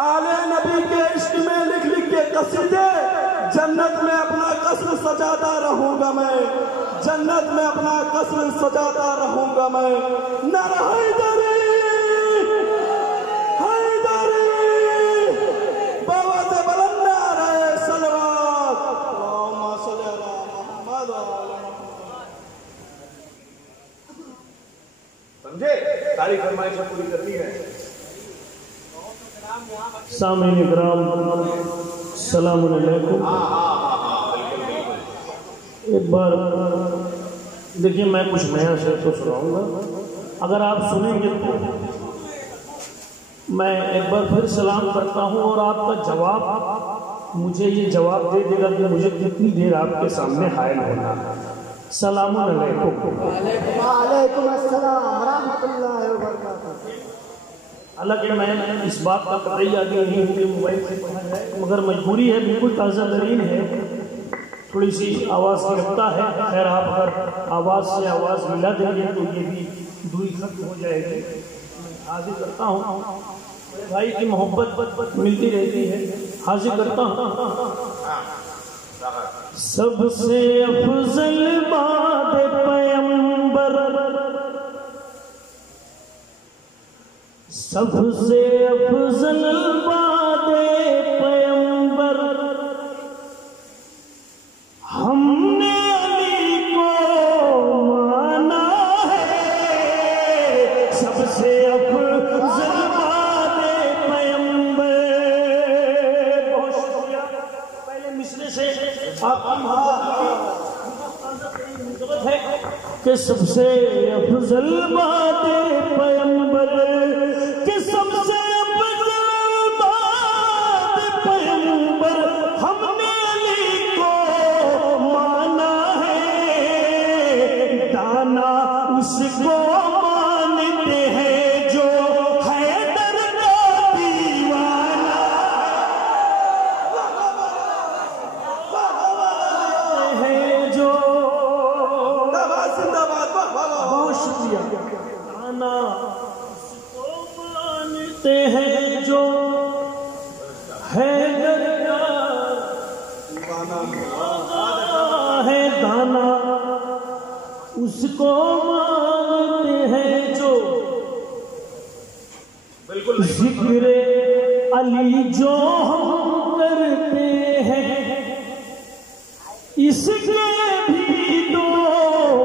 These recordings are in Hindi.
आले नबी के इश्क में लिख लिख के कसीदे, जन्नत में अपना कसर सजाता रहूंगा मैं, जन्नत में अपना कसर सजाता रहूंगा मैं। नर हैदरी हैदरी बाबा से बुलंद रहे सलवात। अल्लाहुम्मा सल्ली अला मुहम्मद व अला मुहम्मद। समझे? सारी फरमाइशें पूरी करनी है। सामीन इकराम सलाम अलैकुम। एक बार देखिए, मैं कुछ नया शेर तो सुनाऊंगा, अगर आप सुनेंगे तो मैं एक बार फिर सलाम करता हूं और आपका जवाब मुझे ये जवाब दे देगा कि मुझे कितनी देर आपके सामने हायल होना है। सलाम अलैकुम। वालेकुम अस्सलाम व रहमतुल्लाहि व बरकातहू। हालांकि मैं इस बात का कतई आगे नहीं हूँ कि मोबाइल से पढ़ा जाए, मगर मजबूरी है, बिल्कुल ताज़ा तरीन है, थोड़ी सी आवाज़ गिरफ्ता है। खैर, आप अगर आवाज़ से आवाज़ मिला देंगे तो ये भी दूरी खत्म हो जाएगी। हाजिर करता हूँ, भाई की मोहब्बत मिलती रहती है। हाजिर करता हूँ। सबसे अफजल बाद पैगंबर, सबसे अफजल बाद पैगंबर, हमने अली को माना है। सबसे अफजल बाद पैगंबर। बहुत शुक्रिया। पहले मिसरे से आपकी मोहब्बत है कि सबसे अफजल बाद पैगंबर, कि सबसे अफजल बाद पैगंबर, हमने अली को माना है। दाना उसको मानते हैं जो हैदर का दीवाना है, जो बहुत शुक्रिया। दाना उसको मानते हैं जो हैदर का है, दाना उसको मानते हैं जो जिक्र अली जो हम करते हैं। इसके भी दो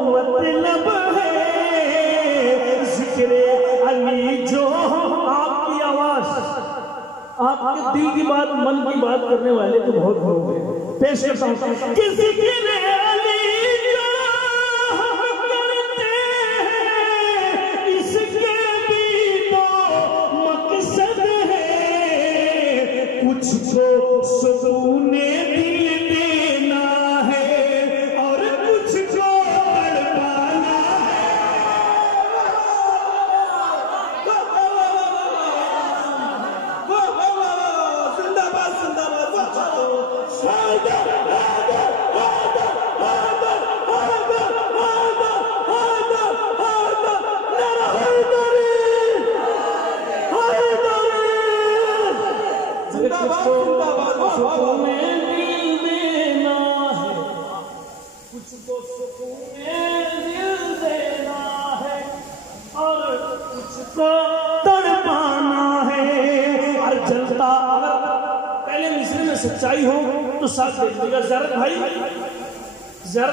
मतलब है, जिक्र अली जो आपकी आवाज, आपके दिल की बात, मन की बात करने वाले तो बहुत लोग हैं। पेश करता हूं कि जिक्र अली जो हम करते हैं, इसके भी दो मकसद है। कुछ को सुकूने दिल देना है और कुछ को तड़पाना है। जिंदाबाद सुकून दिल देना है, कुछ को सुकून दिल देना है और कुछ को तड़पाना है। और जलता, अगर पहले मिसरे में सच्चाई हो तो साथ दे दीजिएगा। जरद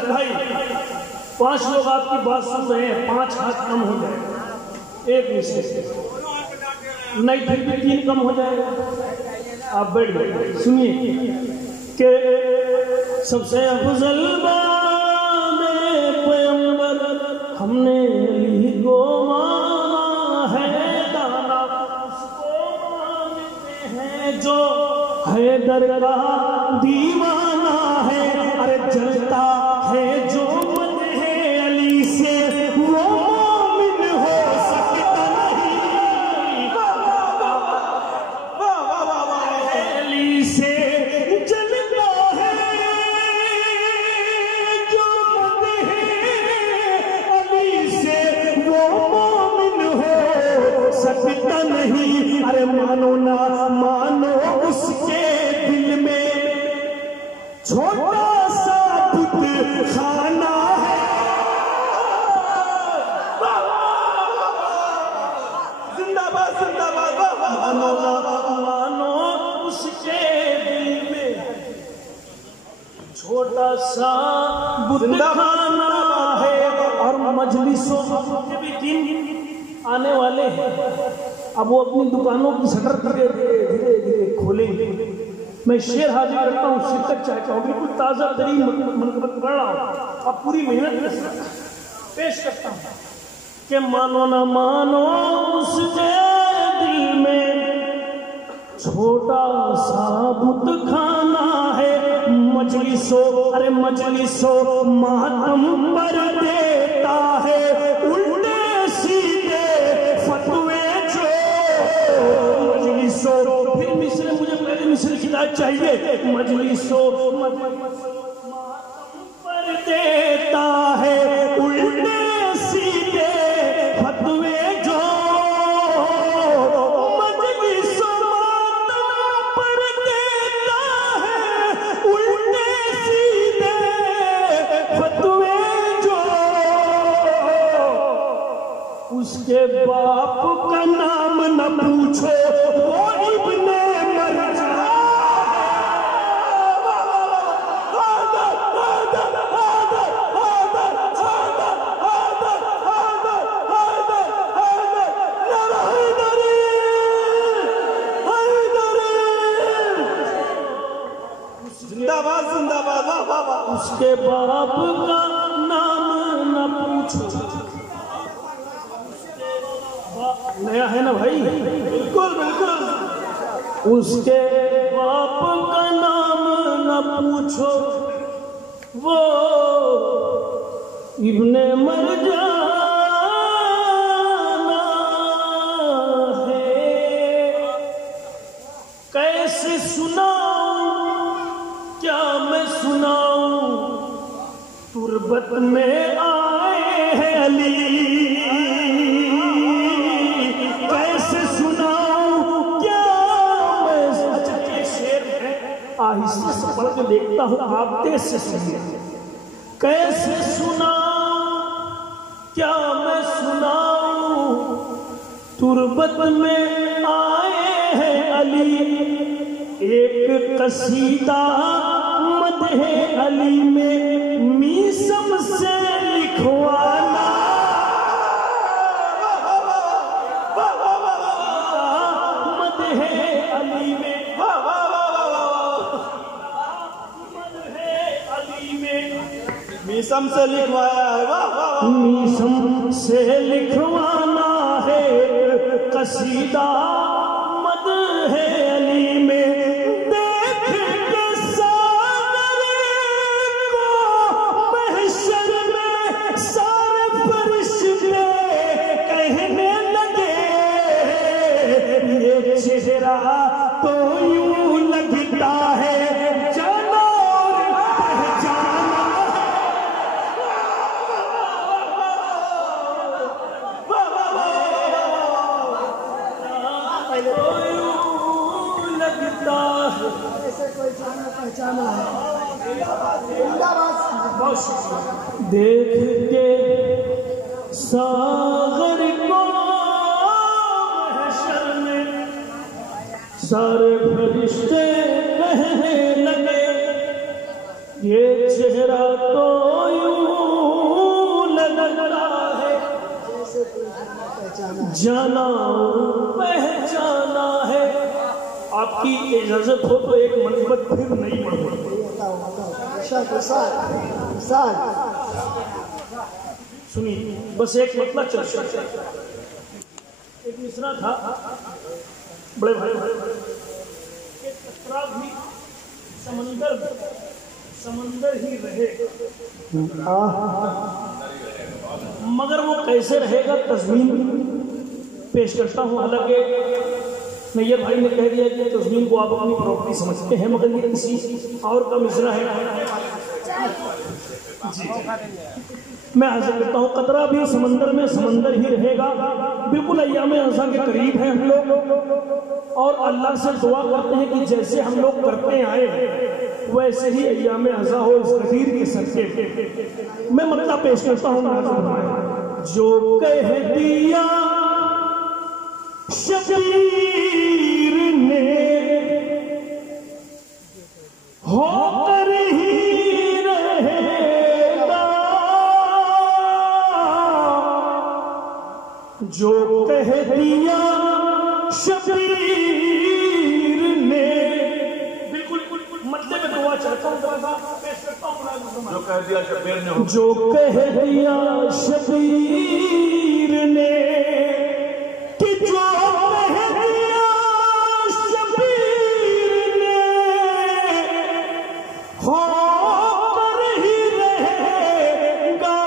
भाई 5 लोग आपकी बात सुन रहे हैं, 5 हाथ कम हो जाएगा एक मिसरे से, नहीं फिर भी 3 कम हो जाएगा। आप बैठ गए, सुनिए कि सबसे अफजल बाद पैगंबर, हमने अली को माना है। दाना उसको मानते हैं जो हैदर का दीवाना है। अरे जलता है जो मन है अली से, वो मोमिन हो सकता नहीं। अली से जलता है जो मन है अली से, वो मोमिन हो सकता नहीं। अरे मानो ना मानो छोटा सा बुत खाना है। जिंदाबाद जिंदाबाद। मानो ना मानो उसके दिल में छोटा सा बुत खाना है। और मजलिसों के भी दिन आने वाले हैं। अब वो अपनी दुकानों की शटर धीरे धीरे धीरे खोलेंगे। मैं शेर हाजिर करता हूँ, शेर तक चाहता हूँ, बिल्कुल ताज़ा तरीन मनकबत पढ़ रहा हूँ। अब पूरी मेहनत के साथ पेश करता हूँ कि मानो ना मानो उसके दिल में छोटा सा बुत खाना है। मजलिसों अरे मजलिसों मातम पर देता है उल्टे सीधे फतवे जो। मजलिसों फिर मिस्र, मुझे पहले मिस्र की हिदायत चाहिए। मजलिसों मातम पर देता है उल्टे सीधे फतवे जो। मजलिसों मातम पर देता है उल्टे सीधे फतवे जो। उसके बाप का नाम न पूछो वो इब्ने मरजा। जिंदाबाद जिंदाबाद। वाह वाह वाह। उसके बाप का नाम न पूछो। नया है ना भाई? बिल्कुल बिल्कुल। उसके बाप का नाम न पूछो वो इब्ने मरजाना है। कैसे सुनाऊं क्या मैं सुनाऊं तुरबत में आए हैं अली। कैसे सुनाऊं क्या मैं। अच्छा ये शेर है, आहिस्ते से पढ़ के देखता हूँ, आप तेज से सुनिए। कैसे सुनाऊं क्या मैं सुनाऊं तुरबत में आए हैं अली। एक कसीदा मदहे अली में मीसम से लिखवाना। मदहे अली में मदहे अली में मीसम से लिखवाया है। वाह वाह वाह। मीसम से लिखवाना है कसीदा मदहे अली में। देख के सागर को महशर में सारे फरिश्ते कहने लगे ये चेहरा तो यूं लगता है जाना और पहचाना। लगता है ऐसे कोई जाना पहचाना है। जिंदाबाद। देख के सागर को महशर में सारे फरिश्ते कहने लगे ये चेहरा तो यूं लगता है जैसे कोई जाना पहचाना है। जाना पहचाना है। आपकी इजाजत हो तो एक मनकबत फिर नहीं पढ़ूंगा। बताओ बताओ। इरशाद इरशाद इरशाद। सुनिए बस एक मतलब चल। एक मिसरा था बड़े भाई एक कतरा भी समंदर ही रहे मगर वो कैसे रहेगा तस्मीन पेश करता हूँ। हालांकि नैयर भाई ने कह दिया कि तस्मीन को आप अपनी प्रॉपर्टी समझते हैं मगर ये किसी और का मिसरा है जी। मैं अर्ज करता हूँ कतरा भी समंदर में समंदर ही रहेगा। बिल्कुल अय्याम अज़ा के करीब हैं हम लोग और अल्लाह से दुआ करते हैं कि जैसे हम लोग करते आए वैसे ही अय्याम अज़ा हो इस कदीर के सदके। मैं मतलब पेश करता हूँ जो कह दिया शबीर ने होकर ही रहेगा, जो कह दिया शबीर ने। बिल्कुल मतलब में दुआ चाहता हूँ, पेश करता हूँ। जो कह दिया शबीर ने, जो कह दिया शबीर ने कि जो कह दिया शबीर ने होकर ही रहेगा,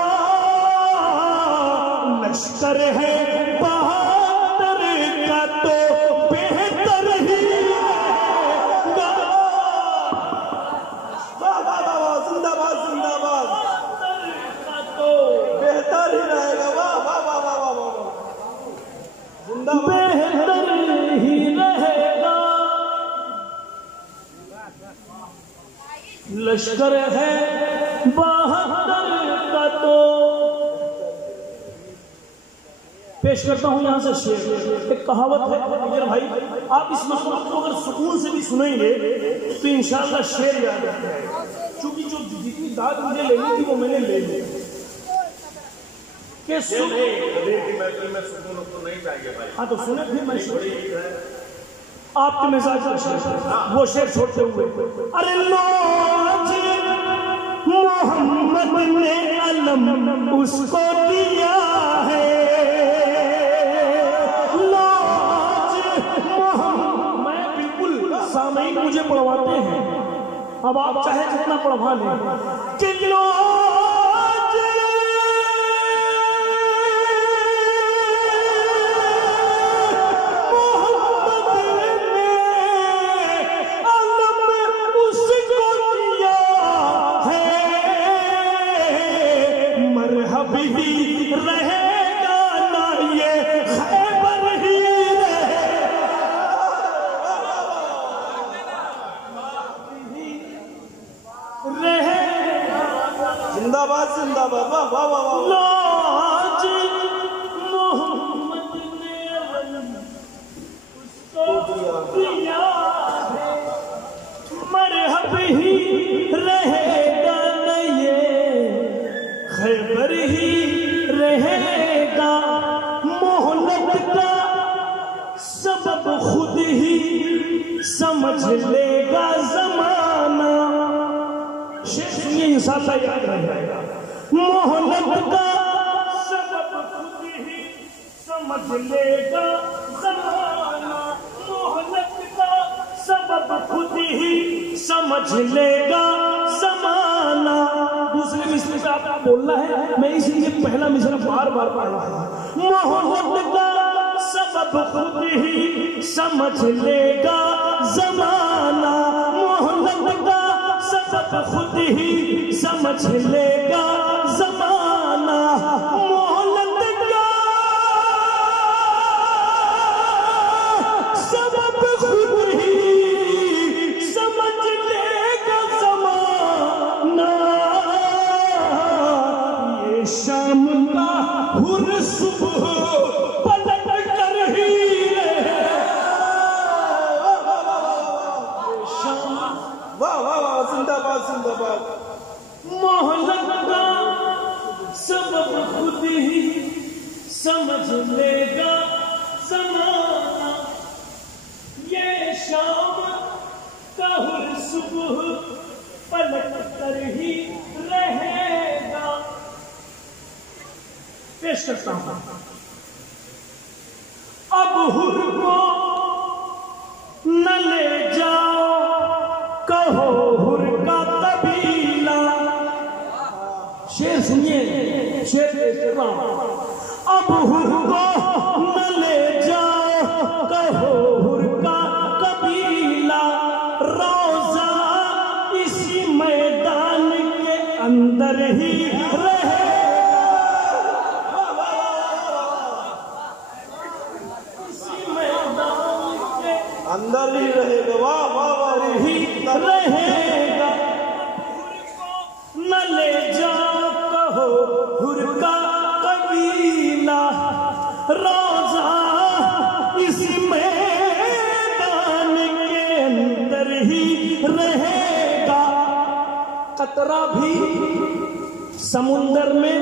लश्कर है बहादुर का तो बेहतर ही रहेगा। वाह वाह वाह वाह, जिंदाबाद जिंदाबाद, का तो बेहतर ही रहेगा। वाह वाह वाह वाह वाह वाह, जिंदाबाद। बेहतर ही रहेगा, लश्कर है बहादुर का तो। पेश करता हूं यहां से शेर। एक कहावत है मेरे भाई, आप इस मसला को अगर सुकून से भी सुनेंगे तो इंशाअल्लाह शेर याद आ जाएगा। क्योंकि जो जितनी दाद मुझे लेनी थी वो मैंने ले ली कि में सुकून तो नहीं चाहिए भाई। हाँ तो सुने फिर मैं आपके मिजाज का शेर, वो शेर छोड़ते हुए, अरे लोज मोहम्मद ने अलम उसको दिया है, लोज मोहम्मद। मैं बिल्कुल सामयिक मुझे पढ़वाते हैं, अब आप चाहे जितना पढ़वा लें कि जिंदाबाद जिंदाबाद, वाह वाह वाह वाह। लाज मोहम्मद ने उसको दिया है, मरहब ही रहेगा न ये खैबर ही रहेगा, मोहलत का सबब खुद ही समझ लेगा जमाना। इंशाअल्लाह याद रह जाएगा, मोहलत का सबब खुद ही समझ लेगा जमाना, मोहलत का सबब खुद ही समझ लेगा जमाना। दूसरे मिसरे पे आपको बोलना है, मैं इसलिए पहला मिसरा बार बार पढ़ रहा हूं। मोहलत का सबब खुद ही समझ लेगा जमाना, मोहलत का सबब खुद ही समझ लेगा जमाना, मोहलत का सबब खुद ही समझ लेगा जमाना। ये शाम का हुर सुबह पलट कर ही वाह वाह वाह, जिंदाबाद जिंदाबाद। मोहलत का सबब खुद ही समझ लेगा जमाना, ये शाम का हुर सुबह पलट कर ही रहेगा। पेश करता हूं, अब हुर को न ले जाओ कहो हुर का कबीला। शेर सुनिए, शेर पेश कर रहा हूं। अब हुर को न ले जाओ कहो हुर का कबीला, रोजा इसी मैदान के अंदर ही रहेगा, वाह वाह वाह ही रहेगा। न ले जा कहो हुर का कबीला, रोजा इस मैदान के अंदर ही रहेगा। कतरा भी समुंदर में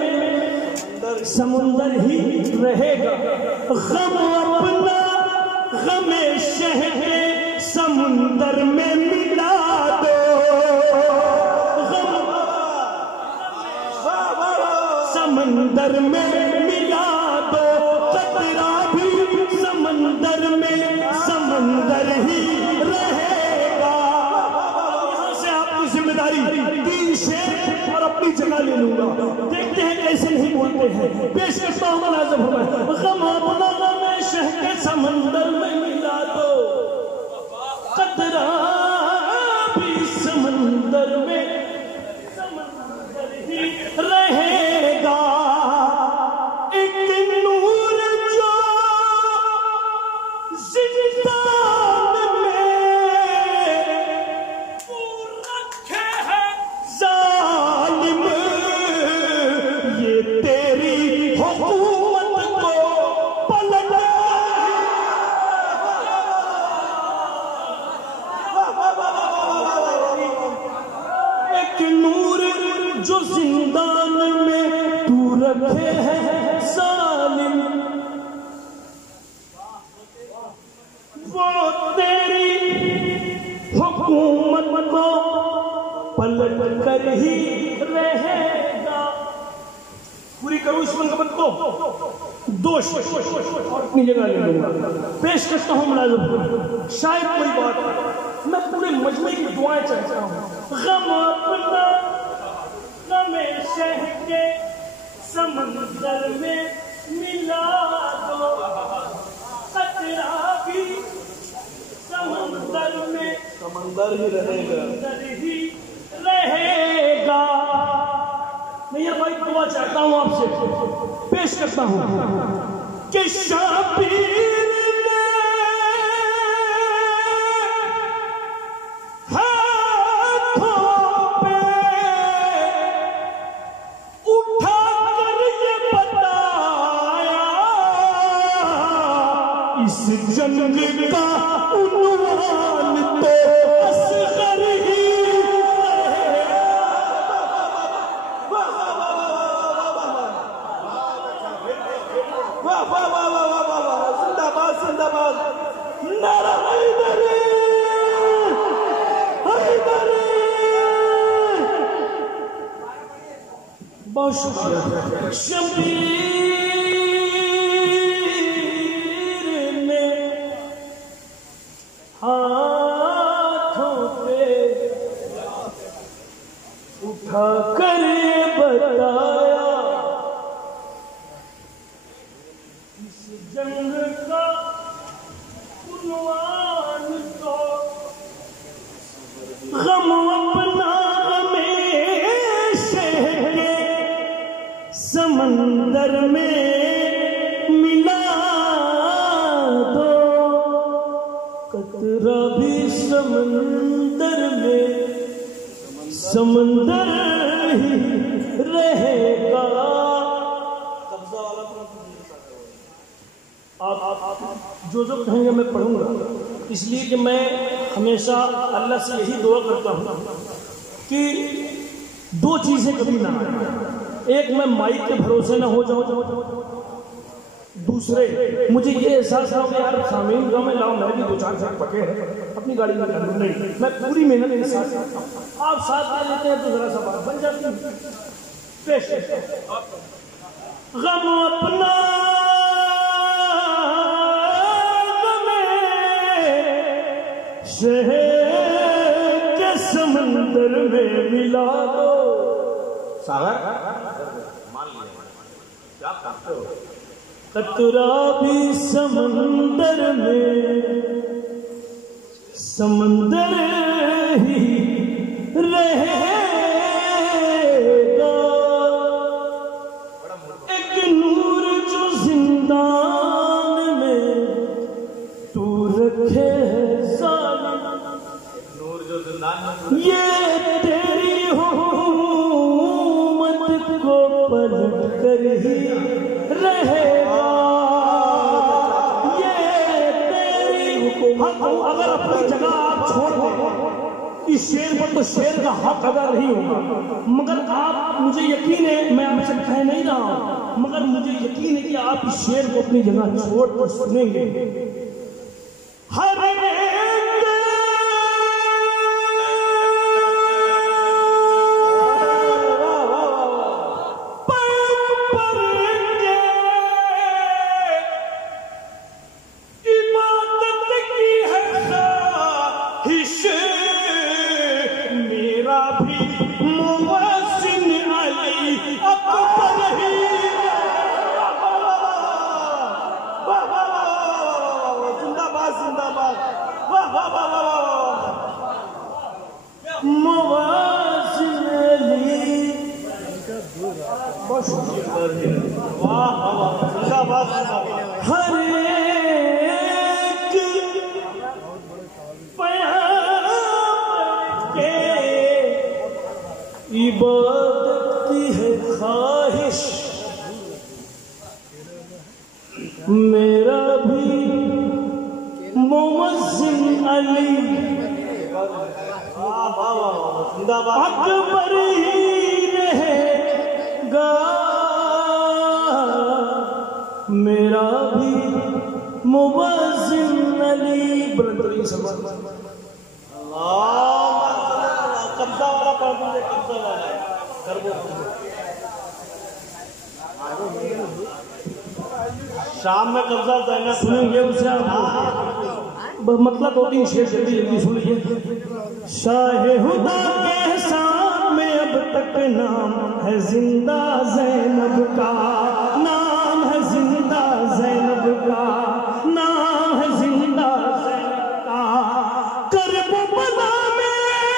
समुंदर ही रहेगा। गम अपना गमे शहर समुंदर में मिला दो, गम समंदर में मिला दो। कतरा भी समंदर में समंदर ही रहेगा। यहाँ से आपकी जिम्मेदारी 3 शेर और अपनी जगह ले लूंगा। देखते हैं कैसे नहीं बोलते हैं। पेश करता हूँ मुलाज़िम हमें। गम अपना गमे शहर समंदर में मिला दो, कतरा भी समंदर में समंदर ही रहेगा। एक नूर जो जिंदान में तू रखे है जालिम, ये तेरी हुकूमत को पलट एक नूर जो जिंदान में तू रखे है सालिम, वो तेरी हुकूमत को पलट कर ही रहेगा। पूरी करूं इस मनकबत को 2 शेर और अपनी जगह ले लूंगा। पेश करता हूं मुलाज़िम। शायद कोई बात मैं पूरे मजमे की दुआएं चाहता हूं। गम अपना गमे शहर के समंदर में मिला दो, कतरा भी समंदर में समंदर ही रहेगा। समंदर ही रहेगा। मैं ये भाई दुआ चाहता हूं आपसे, पेश करता हूं कि शाबीर ने हाथों पे उठा कर ये बताया, इस जंग का उन्वान तो असगर ही वाह वाह वाह वाह वाह वाह वाह, जिंदाबाद जिंदाबाद, नारा हैदरी हैदरी। बहुत शुक्रिया। शबीर ने हाथों पे उठा कर बताया, इस जंग का उन्वान तो गम अपना हमेशा के समंदर में मिला दो, कतरा भी समंदर में समंदर ही रहेगा। आप जो कहेंगे मैं पढ़ूंगा, इसलिए कि मैं हमेशा अल्लाह से यही दुआ करता हूँ कि 2 चीजें कभी ना आए। एक, मैं माइक के भरोसे ना हो जाऊं। दूसरे, मुझे ये एहसास ना हो कि यार सामीन गाँव में लाओ, मैं भी 2-4 साल पके हैं अपनी गाड़ी में कर लूं। नहीं, मैं पूरी मेहनत के साथ आप साथ दे लेते हैं तो जरा सा बात बन जाती है। पेश गम अपना शहर के समंदर में मिला दो। सागर मान लिया, क्या करते हो? कतरा भी समंदर में समंदर ही रहेगा। एक नूर जो जिंदान में तू रखे है सालिम, नूर जो जिंदान में ये तेरी हुकूमत को पलट कर ही रहेगा। ये तेरी हुकूमत, अगर अपनी जगह आप छोड़ दें इस शेर पर तो शेर का हक अदा नहीं होगा। मगर आप, मुझे यकीन है, मैं आपसे कह नहीं रहा हूं, मगर मुझे यकीन है कि आप इस शेर को अपनी जगह छोड़ कर सुनेंगे। हर हर एक प्यार के इबादत की है ख्वाहिश, मेरा भी मुअज्जिन अली अकबर ही रहेगा, मेरा भी मुअज्जिन अली। कब्जा वाला पढ़ दीजिए, कब्जा वाला कर दो। शाम में कब्जा देना सुनेंगे उसे आप, मतलब 2-3 शेर जल्दी जल्दी सुन लीजिए। शाहे हुदा के साथ में अब तक नाम है जिंदा ज़ैनब का, नाम है जिंदा ज़ैनब का, नाम है जिंदा ज़ैनब का। करबला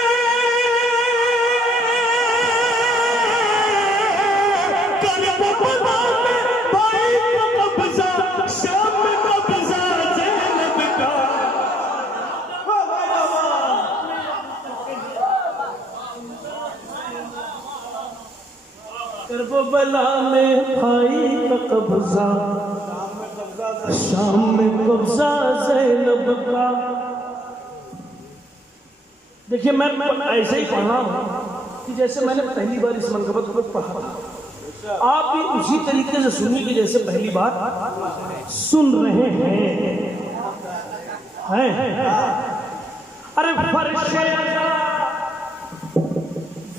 में भाई का कब्जा, शाम में कब्जा ज़ैनब का। करबला में भाई का कब्जा, शाम में कब्जा ज़ैनब का। देखिए मैं ऐसे ही पढ़ रहा हूं कि जैसे मैंने पहली बार इस मनकबत को पढ़ा था, आप भी उसी तरीके से सुनिए कि जैसे पहली बार सुन रहे हैं। अरे फर्शे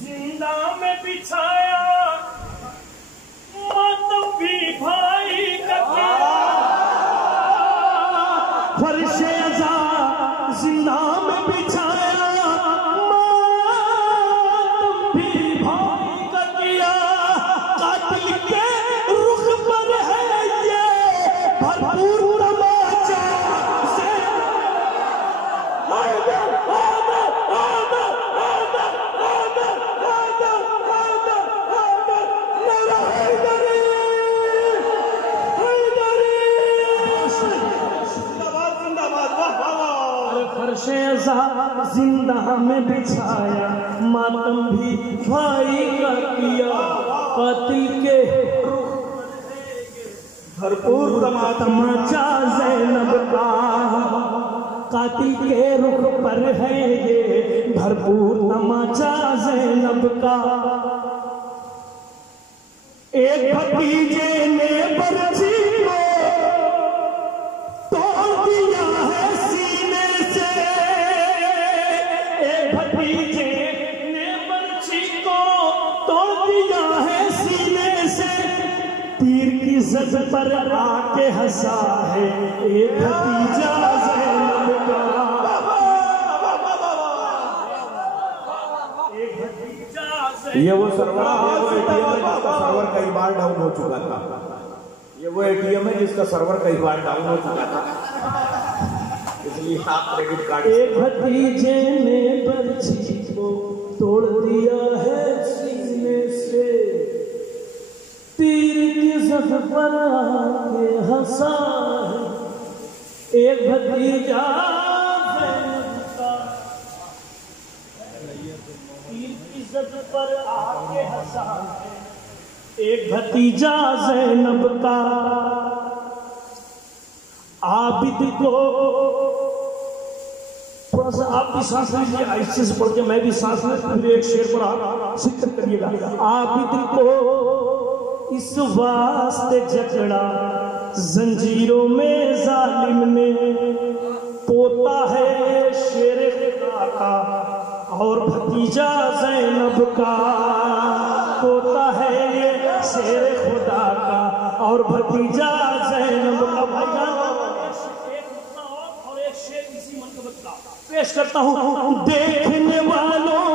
जिंदा में बिछाया, मातम भी भाई का किया। फर्शे अज़ा जिंदा में बिछाया, मातम भी भाई का किया। कातिल के रुख पर है ये भरपूर तमाचा, फर्शे अज़ा जिंदा में बिछाया, मातम भी भाई का किया। कातिल के भरपूर तमाचा ज़ैनब का, कातिल के रुख पर है ये भरपूर तमाचा ज़ैनब का। एक भतीजे ने बरछी को तोड़ दिया है सीने से, एक भतीजे ने बरछी को तोड़ दिया है सीने से। तीर की जद पर आके हंसा है एक भतीजा ज़ैनब का, एक भतीजा ज़ैनब। ये वो सर्वर जिसका सर्वर कई बार डाउन हो चुका था। ये वो एटीएम है जिसका सर्वर कई बार डाउन हो चुका था, इसलिए आप क्रेडिट कार्ड। एक भतीजे ने बरछी को तोड़ दिया है सीने से, तीर की जद पर आके हंसा है एक भतीजा ज़ैनब का, इज्जत पर आके हंसा एक भतीजा ज़ैनब का आबिद को। थोड़ा सा आप भी सांस लीजिए, ऐसे से पढ़ के मैं भी सांस ले, फिर एक शेर पर आप शिक्षित करिएगा। आबिद को इस वास्ते जकड़ा जंजीरों में जालिम ने, पोता है शेर खुदा का और भतीजा ज़ैनब का, पोता है ये शेर खुदा का और भतीजा ज़ैनब का। भाईजान और एक शेर इसी मनकबत का पेश करता हूँ। देखने वालों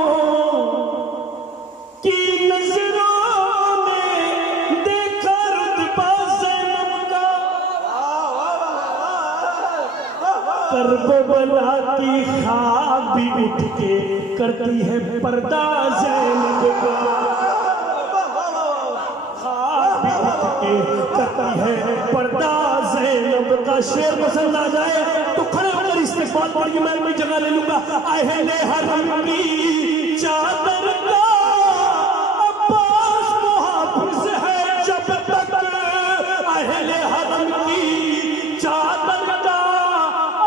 की नजरों में देखा रुतबा ज़ैनब का, करबला की ख्वाब भी उठ के करती है पर्दा ज़ैनब का, ख्वाब भी उठ के करती है पर्दा ज़ैनब का। शेर पसंद आ जाए तो खड़े होकर इस्तेमाल पड़ेगी, मैं भी जगह ले लूंगा। अहले हरम की चादर का अब्बास मुहाफिज है जब तक, अहले हरम की चादर का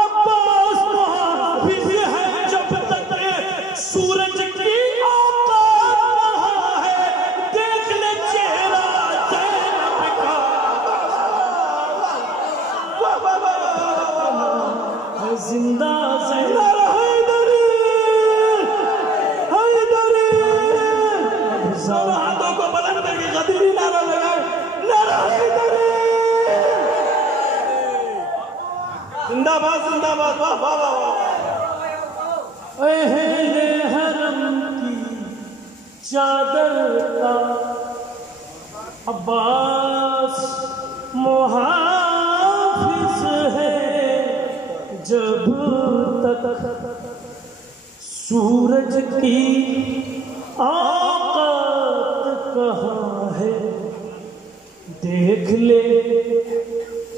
अब्बास मुहाफिज है जब तक, सूरज की औकात कहाँ है देख ले चेहरा ज़ैनब का, जिंदा ज़ैनब हाथों को बुलंद करके गदरी नारा लगाए, नारा हैदरी जिंदाबाद जिंदाबाद, वाह वाह वाह। अहले हरम की चादर का अब्बास मुहाफिज है जब तक, सूरज की औकात कहाँ है देख ले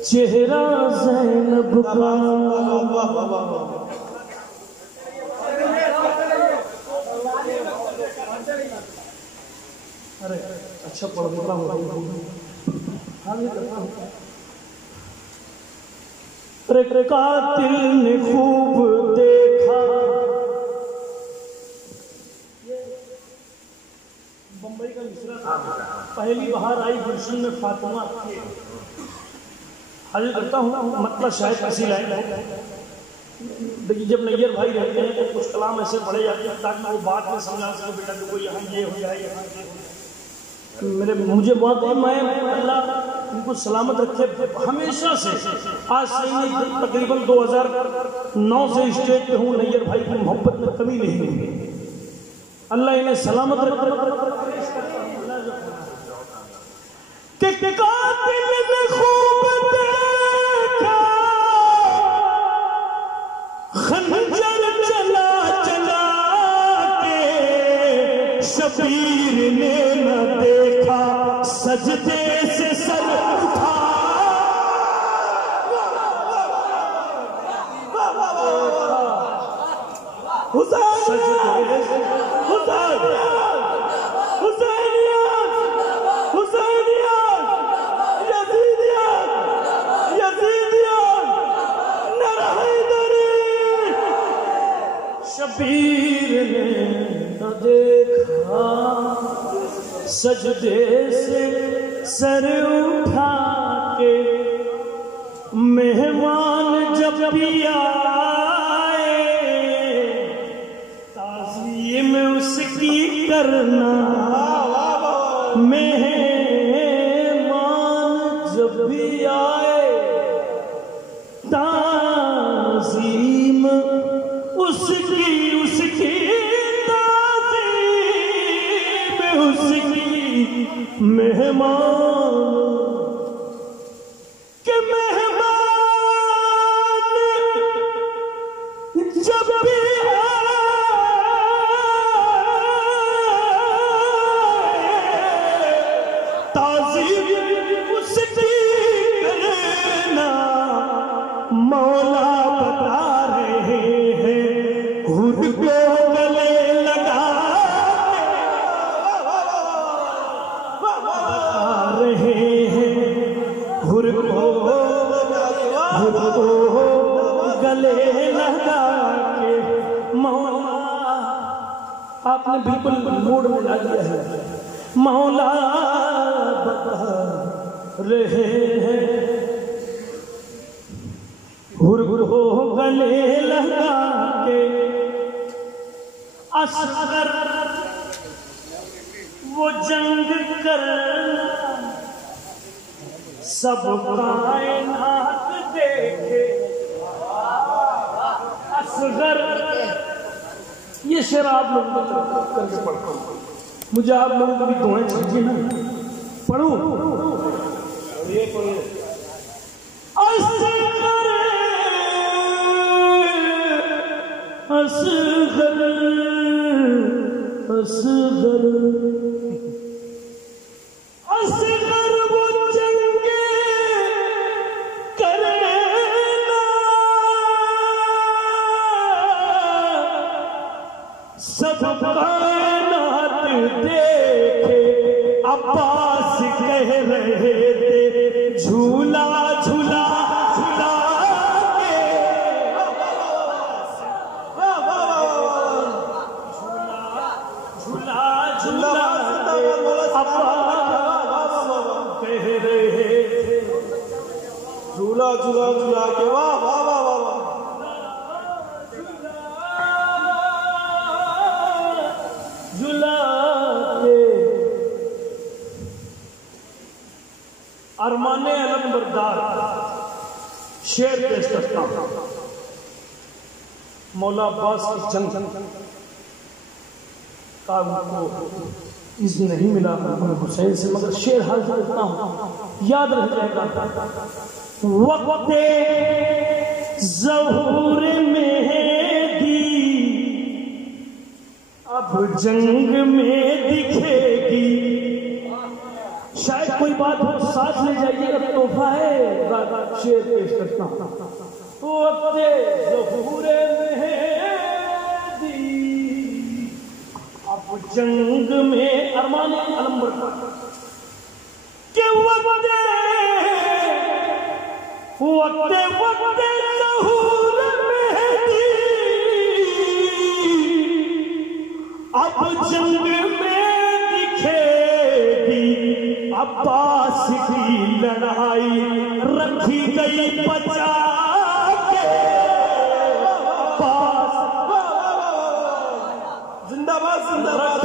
चेहरा ज़ैनब का। अरे अच्छा पढ़ देता हूँ, कातिल ने खूब देखा, बम्बई का मिसरा था। पहली बाहर आई गुलशन में फातिमा थी, हाजिर करता हूँ मतलब शायद ऐसी लाइन है। देखिए जब नैयर भाई रहते हैं तो कुछ कलाम ऐसे पढ़े जाते हैं ताकि वो बात में समझा सके, बेटा देखो यहाँ ये हो जाए, यहाँ ये हो जाए। मेरे मुझे बहुत है, मैं अल्लाह उनको सलामत रखे हमेशा से। आज से नहीं तकरीबन 2009 से स्टेज पे हूँ, नैयर भाई की मोहब्बत में कमी नहीं हुई, अल्लाह इन्हें सलामत रखे। कातिल ने खूब देखा, खंजर चला चला के, शबीर ने न देखा सजदे से सर उठा, शबीर ने न देखा सजदे से सर उठा के, मेहमान जब भी आए ताज़ीम उसकी करना, मेहमान जब भी आए ताज़ीम उसकी ताज़ीम उसकी, मेहमान के मेहमान जब भी ताज़ीम उसकी करना, मौला बता रहे हैं हुर को गले लगा आपने बिल्कुल मूड में ला दिया है। मौला बता रहे हैं हुर हो गले लगा के असगर वो जंग कर सब कायनात देखे असगर। ये शेर आप लोगों को करके पढ़ता हूँ, मुझे आप लोगों को भी दुआएं चाहिए ना, पढ़ूं। असगर असगर असगर वो जंगे करना सब कायनात देखे। अब्बास कह रहे थे झूला झूला झूला के झूला झूला कह रहे थे झूला झूला झूला के वाह वाह वाह वाह वाह। झूला के अरमाने अलमबरदार शेर पेश करता हूं। मौला अब्बास की जंग का उनको इज़्ज़ नहीं मिला हुसैन से, मगर शेर हाल करता हूं, याद रह जाएगा। वक्ते ज़हूर मेहदी अब जंग में दिखेगी। शायद कोई बात हो साथ ले जाइएगा, तोहफा है। शेर पेश करता हूं। वक्ते ज़हूर मेहदी अब जंग में अरमाने अलमबरदार के वक्ते वक्ते वक्ते ज़हूर मेहदी अब जंग में दिखेगी। अब्बास की लड़ाई रखी गई बचा के। जिंदाबाद जिंदाबाद